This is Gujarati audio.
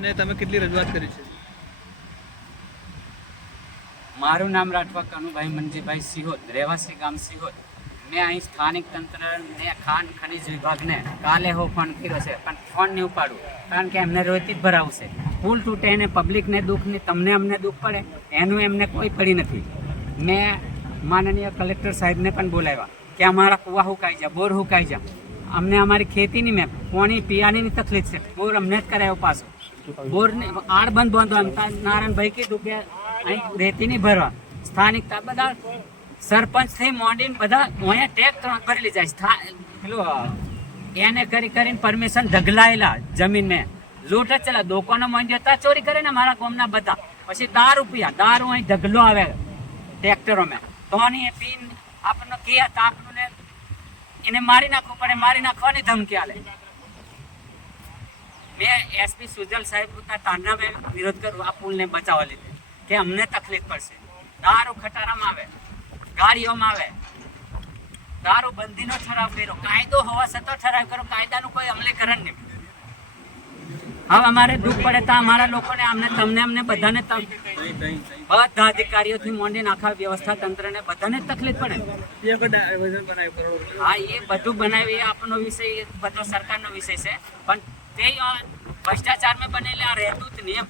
અને તમે કેટલી રજૂઆત કરી છે? મારું નામ રાઠવા કનુભાઈ મનજીભાઈ સિહોદ, રહેવાસી ગામ સિહોદ. મેં અહીં સ્થાનિક તંત્રને ખાણ ખનીજ વિભાગને કાલે ફોન કર્યો છે, પણ ફોન નહીં ઉપાડું, કારણ કે એમને રોયતી જ ભરાવું છે. પુલ તૂટે એને પબ્લિકને દુઃખ નહીં, તમને અમને દુઃખ પડે એનું એમને કોઈ પડી નથી. મેં માનનીય કલેક્ટર સાહેબને પણ બોલાવ્યા કે અમારા કૂવા હુકાઈ જાય, બોર હુકાઈ જાય, અમને અમારી ખેતીની મેં પાણી પીવાની તકલીફ છે. બોર અમને જ કરાયો પાછો, બોરને આડ બંધ બાંધવા. નારાયણભાઈ કીધું કે અહીં રેતી નહીં ભરવા. સ્થાનિક બધા સરપંચથી મોડીને બધા અહીંયા ટેક્સ ભરેલી જાય. પેલું એને કરીને પરમિશન ઢગલાયેલા જમીન મેં લૂંટ જ ચલા દુકાનો માં જતા ચોરી કરે ને મારા ગામના બધા. પછી દારૂ અહીં ઢગલો આવે ટ્રેક્ટરો મેં તો એ પીન આપણને કહે તો આપણને એને મારી નાખવું પડે, મારી નાખવાની ધમકી આલે. મેં એસપી સુજલ સાહેબ તારના મેં વિરોધ કરું આ પુલને બચાવવા લીધે કે અમને તકલીફ પડશે. દારૂ ખટારામાં આવે, ગાડીઓમાં આવે, દારૂ બંધીનો ઠરાવ કર્યો, કાયદો હોવા છતાં ઠરાવ કર્યો, કાયદાનું કોઈ અમલીકરણ નહીં. હવે અમારે દુઃખ પડે તો અમારા લોકોને તમને બધાને બધા અધિકારીઓથી માંડીને આખા વ્યવસ્થા તંત્રને બધાને જ તકલીફ પડે. હા, એ બધું બનાવી એ આપણો વિષય, બધો સરકારનો વિષય છે, પણ તે ભ્રષ્ટાચારમાં બનેલા રહેતું જ નહીં એમ.